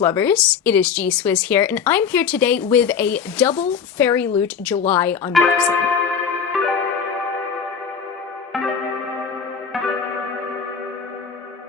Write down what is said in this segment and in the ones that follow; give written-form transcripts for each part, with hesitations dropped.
book lovers, it is G-Swizz here, and I'm here today with a double Fairyloot July unboxing.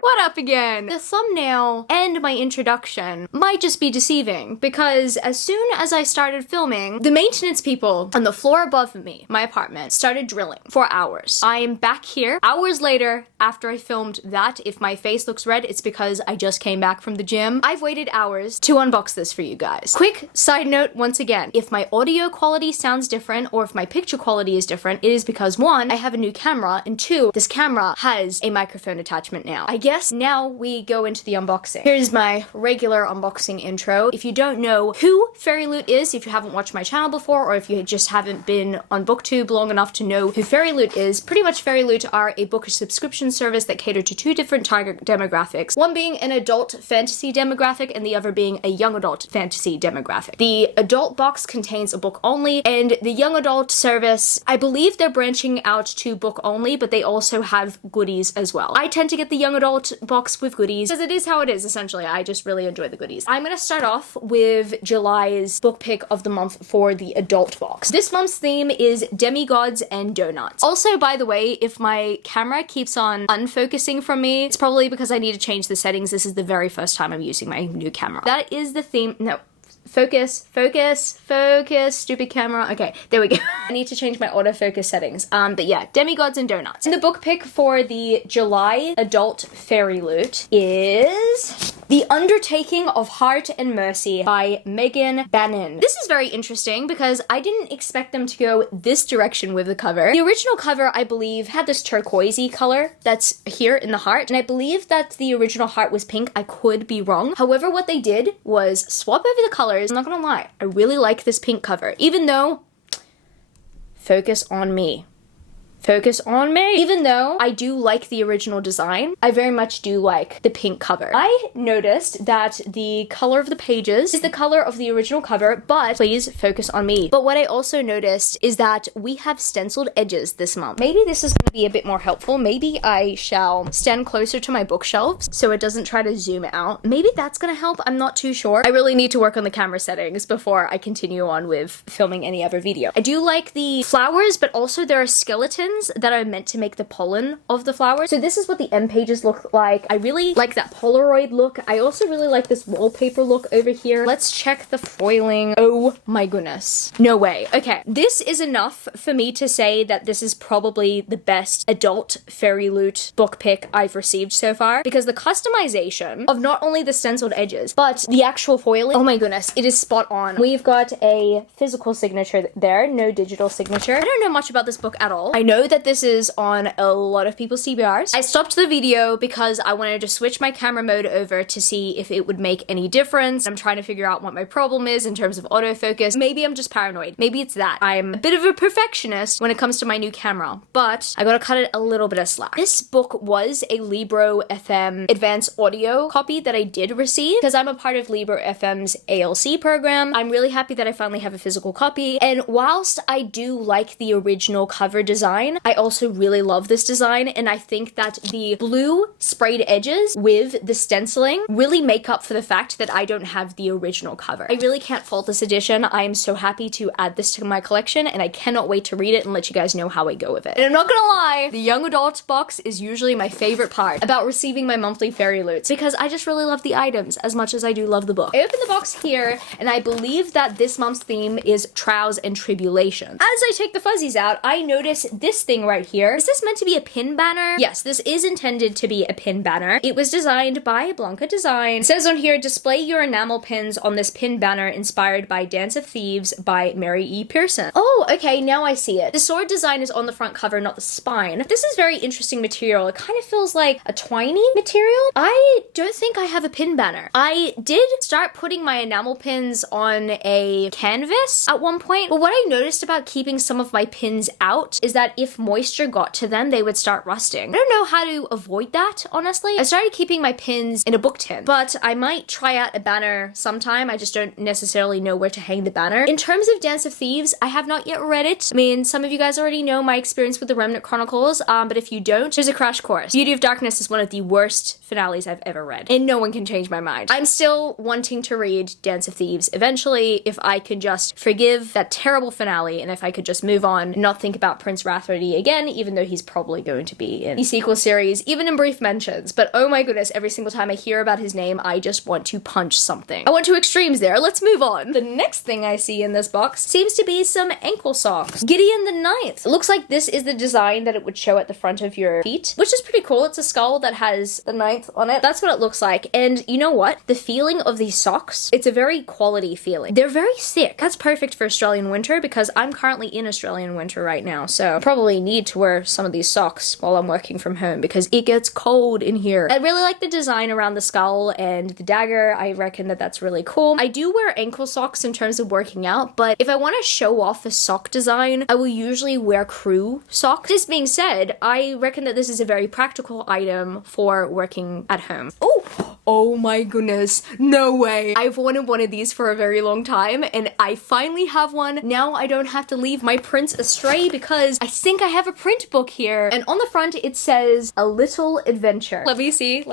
What up again? The thumbnail and my introduction might just be deceiving because as soon as I started filming, the maintenance people on the floor above me, my apartment, started drilling for hours. I am back here hours later after I filmed that. If my face looks red, it's because I just came back from the gym. I've waited hours to unbox this for you guys. Quick side note once again, if my audio quality sounds different or if my picture quality is different, it is because one, I have a new camera, and two, this camera has a microphone attachment now. I guess now we go into the unboxing. Here's my regular unboxing intro. If you don't know who Fairyloot is, if you haven't watched my channel before, or if you just haven't been on BookTube long enough to know who Fairyloot is, pretty much Fairyloot are a book subscription service that cater to two different target demographics, one being an adult fantasy demographic and the other being a young adult fantasy demographic. The adult box contains a book only, and the young adult service, I believe they're branching out to book only, but they also have goodies as well. I tend to get the young adult box with goodies because it is how it is, essentially. I just really enjoy the goodies. I'm gonna start off with July's book pick of the month for the adult box. This month's theme is demigods and donuts. Also, by the way, if my camera keeps on unfocusing from me, it's probably because I need to change the settings. This is the very first time I'm using my new camera. That is the theme. No. Focus, focus, focus, stupid camera. Okay, there we go. I need to change my autofocus settings. But yeah, demigods and donuts. And the book pick for the July adult Fairyloot is The Undertaking of Heart and Mercy by Bannon. This is very interesting because I didn't expect them to go this direction with the cover. The original cover, I believe, had this turquoisey color that's here in the heart, and I believe that the original heart was pink. I could be wrong. However, what they did was swap over the colors. I'm not gonna lie, I really like this pink cover, even though, focus on me. Focus on me. Even though I do like the original design, I very much do like the pink cover. I noticed that the color of the pages is the color of the original cover, but please focus on me. But what I also noticed is that we have stenciled edges this month. Maybe this is going to be a bit more helpful. Maybe I shall stand closer to my bookshelves so it doesn't try to zoom out. Maybe that's going to help. I'm not too sure. I really need to work on the camera settings before I continue on with filming any other video. I do like the flowers, but also there are skeletons that are meant to make the pollen of the flowers. So this is what the end pages look like. I really like that Polaroid look. I also really like this wallpaper look over here. Let's check the foiling. Oh my goodness. No way. Okay, this is enough for me to say that this is probably the best adult Fairyloot book pick I've received so far, because the customization of not only the stenciled edges, but the actual foiling, oh my goodness, it is spot on. We've got a physical signature there, no digital signature. I don't know much about this book at all. I know that this is on a lot of people's TBRs. I stopped the video because I wanted to switch my camera mode over to see if it would make any difference. I'm trying to figure out what my problem is in terms of autofocus. Maybe I'm just paranoid. Maybe it's that. I'm a bit of a perfectionist when it comes to my new camera, but I gotta cut it a little bit of slack. This book was a Libro FM advanced audio copy that I did receive because I'm a part of Libro FM's ALC program. I'm really happy that I finally have a physical copy, and whilst I do like the original cover design, I also really love this design, and I think that the blue sprayed edges with the stenciling really make up for the fact that I don't have the original cover. I really can't fault this edition. I am so happy to add this to my collection, and I cannot wait to read it and let you guys know how I go with it. And I'm not gonna lie, the young adult box is usually my favorite part about receiving my monthly Fairyloots because I just really love the items as much as I do love the book. I open the box here, and I believe that this month's theme is trials and tribulations. As I take the fuzzies out, I notice this thing right here. Is this meant to be a pin banner? Yes, this is intended to be a pin banner. It was designed by Blanca Design. It says on here, display your enamel pins on this pin banner inspired by Dance of Thieves by Mary E. Pearson. Oh, okay, now I see it. The sword design is on the front cover, not the spine. This is very interesting material. It kind of feels like a twiny material. I don't think I have a pin banner. I did start putting my enamel pins on a canvas at one point, but what I noticed about keeping some of my pins out is that if if moisture got to them, they would start rusting. I don't know how to avoid that, honestly. I started keeping my pins in a book tin, but I might try out a banner sometime. I just don't necessarily know where to hang the banner. In terms of Dance of Thieves, I have not yet read it. I mean, some of you guys already know my experience with the Remnant Chronicles, but if you don't, here's a crash course. Beauty of Darkness is one of the worst finales I've ever read, and no one can change my mind. I'm still wanting to read Dance of Thieves eventually if I can just forgive that terrible finale and if I could just move on and not think about Prince Rafferty again, even though he's probably going to be in the sequel series, even in brief mentions. But oh my goodness, every single time I hear about his name, I just want to punch something. I went to extremes there. Let's move on. The next thing I see in this box seems to be some ankle socks. Gideon the Ninth. It looks like this is the design that it would show at the front of your feet, which is pretty cool. It's a skull that has the ninth on it. That's what it looks like. And you know what? The feeling of these socks, it's a very quality feeling. They're very thick. That's perfect for Australian winter because I'm currently in Australian winter right now. So I probably need to wear some of these socks while I'm working from home because it gets cold in here. I really like the design around the skull and the dagger. I reckon that that's really cool. I do wear ankle socks in terms of working out, but if I want to show off a sock design, I will usually wear crew socks. This being said, I reckon that this is a very practical item for working at home. Oh my goodness, no way. I've wanted one of these for a very long time and I finally have one. Now I don't have to leave my prints astray because I think I have a print book here. And on the front it says A Little Adventure. Let me see.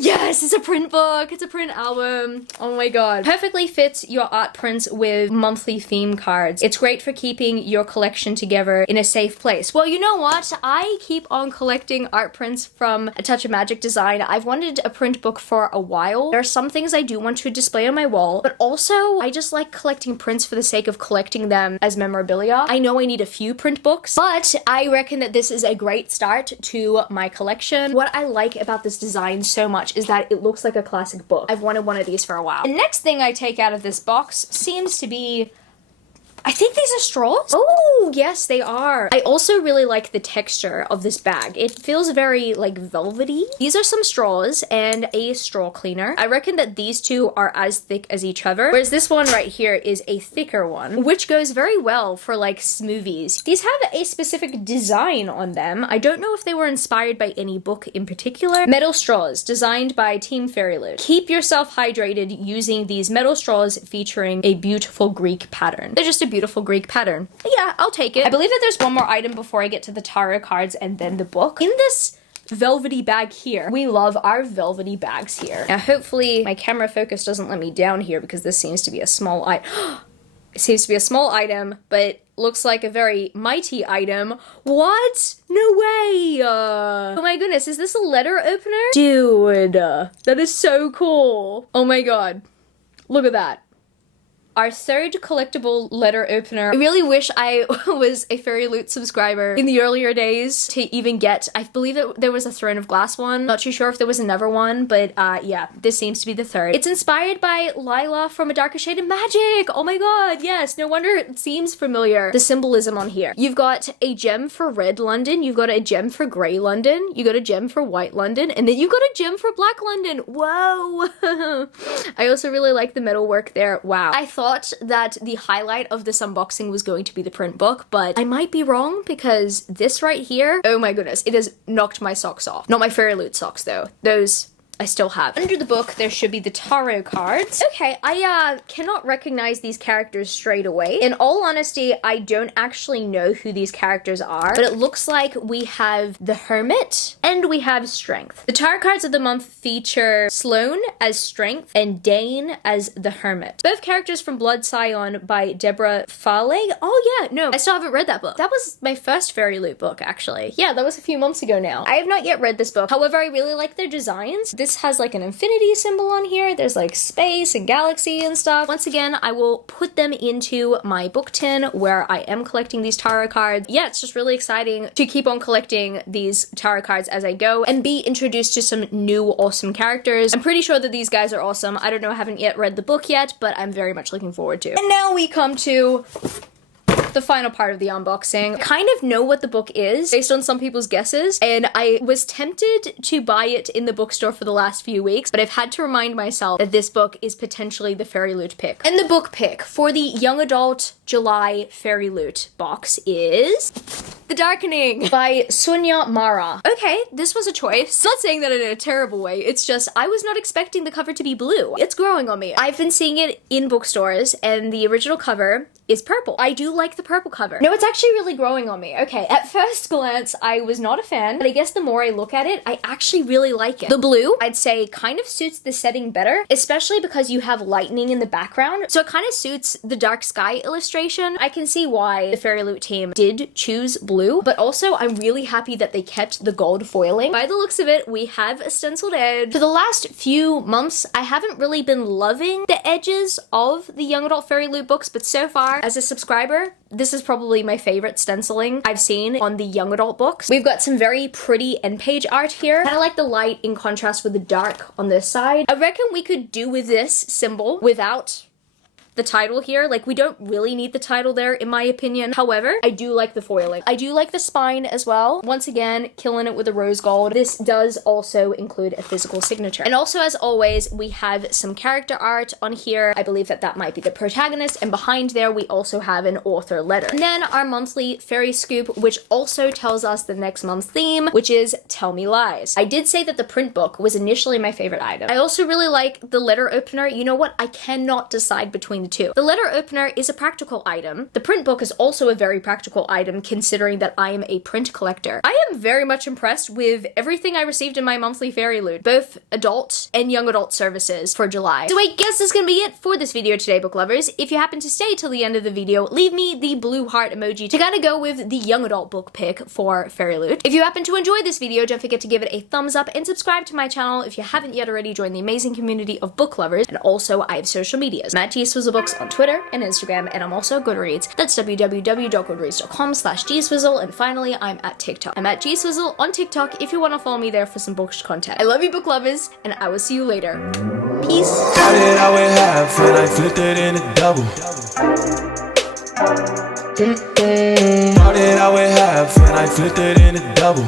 Yes, it's a print book. It's a print album. Oh my god. Perfectly fits your art prints with monthly theme cards. It's great for keeping your collection together in a safe place. Well, you know what? I keep on collecting art prints from A Touch of Magic Design. I've wanted a print book for a while. There are some things I do want to display on my wall, but also I just like collecting prints for the sake of collecting them as memorabilia. I know I need a few print books, but I reckon that this is a great start to my collection. What I like about this design so much is that it looks like a classic book. I've wanted one of these for a while. The next thing I take out of this box seems to be, I think these are straws? Oh, yes, they are. I also really like the texture of this bag. It feels very, like, velvety. These are some straws and a straw cleaner. I reckon that these two are as thick as each other, whereas this one right here is a thicker one, which goes very well for, like, smoothies. These have a specific design on them. I don't know if they were inspired by any book in particular. Metal straws, designed by Team Fairyloot. Keep yourself hydrated using these metal straws featuring a beautiful Greek pattern. They're just a beautiful Greek pattern. Yeah, I'll take it. I believe that there's one more item before I get to the tarot cards and then the book. In this velvety bag here, we love our velvety bags here. Now, hopefully my camera focus doesn't let me down here because this seems to be a small item. It seems to be a small item, but looks like a very mighty item. What? No way! Oh my goodness, is this a letter opener? Dude, that is so cool. Oh my god. Look at that. Our third collectible letter opener. I really wish I was a Fairyloot subscriber in the earlier days to even get, I believe that there was a Throne of Glass one. Not too sure if there was another one, but yeah, this seems to be the third. It's inspired by Lila from A Darker Shade of Magic. Oh my god, yes, no wonder it seems familiar. The symbolism on here. You've got a gem for red London, you've got a gem for grey London, you got a gem for white London, and then you've got a gem for black London. Whoa! I also really like the metalwork there. Wow. I thought that the highlight of this unboxing was going to be the print book, but I might be wrong because this right here, oh my goodness, it has knocked my socks off. Not my Fairyloot socks though. Those I still have. Under the book, there should be the tarot cards. Okay, I cannot recognize these characters straight away. In all honesty, I don't actually know who these characters are, but it looks like we have the Hermit and we have Strength. The tarot cards of the month feature Sloane as Strength and Dane as the Hermit. Both characters from Blood Scion by Deborah Farley. Oh yeah, no, I still haven't read that book. That was my first Fairyloot book, actually. Yeah, that was a few months ago now. I have not yet read this book. However, I really like their designs. This has like an infinity symbol on here. There's like space and galaxy and stuff. Once again, I will put them into my book tin where I am collecting these tarot cards. Yeah, it's just really exciting to keep on collecting these tarot cards as I go and be introduced to some new awesome characters. I'm pretty sure that these guys are awesome. I don't know, I haven't yet read the book yet, but I'm very much looking forward to. And now we come to the final part of the unboxing. I kind of know what the book is based on some people's guesses, and I was tempted to buy it in the bookstore for the last few weeks, but I've had to remind myself that this book is potentially the Fairyloot pick. And the book pick for the young adult July Fairyloot box is The Darkening by Sunya Mara. Okay, this was a choice. Not saying that in a terrible way, it's just I was not expecting the cover to be blue. It's growing on me. I've been seeing it in bookstores, and the original cover is purple. I do like the purple cover. No, it's actually really growing on me. Okay, at first glance, I was not a fan, but I guess the more I look at it, I actually really like it. The blue, I'd say, kind of suits the setting better, especially because you have lightning in the background, so it kind of suits the dark sky illustration. I can see why the Fairyloot team did choose blue, but also I'm really happy that they kept the gold foiling. By the looks of it, we have a stenciled edge. For the last few months, I haven't really been loving the edges of the young adult Fairyloot books, but so far, as a subscriber, this is probably my favorite stenciling I've seen on the young adult books. We've got some very pretty end page art here. Kind of like the light in contrast with the dark on this side. I reckon we could do with this symbol without the title here. Like, we don't really need the title there, in my opinion. However, I do like the foiling. I do like the spine as well. Once again, killing it with the rose gold. This does also include a physical signature. And also, as always, we have some character art on here. I believe that that might be the protagonist, and behind there we also have an author letter. And then our monthly fairy scoop, which also tells us the next month's theme, which is Tell Me Lies. I did say that the print book was initially my favorite item. I also really like the letter opener. You know what? I cannot decide between the two. The letter opener is a practical item. The print book is also a very practical item, considering that I am a print collector. I am very much impressed with everything I received in my monthly Fairyloot, both adult and young adult services for July. So I guess that's gonna be it for this video today, book lovers. If you happen to stay till the end of the video, leave me the blue heart emoji to kind of go with the young adult book pick for Fairyloot. If you happen to enjoy this video, don't forget to give it a thumbs up and subscribe to my channel if you haven't yet already. Joined the amazing community of book lovers. And also, I have social medias. I'm at GSwizzleBooks on Twitter and Instagram, and I'm also Goodreads. That's www.goodreads.com/gswizzle. And finally, I'm at TikTok. I'm at gswizzle on TikTok if you want to follow me there for some bookish content. I love you, book lovers, and I will see you later. Peace. Started out with half and I flipped it into double. Started out with half and I flipped it into double.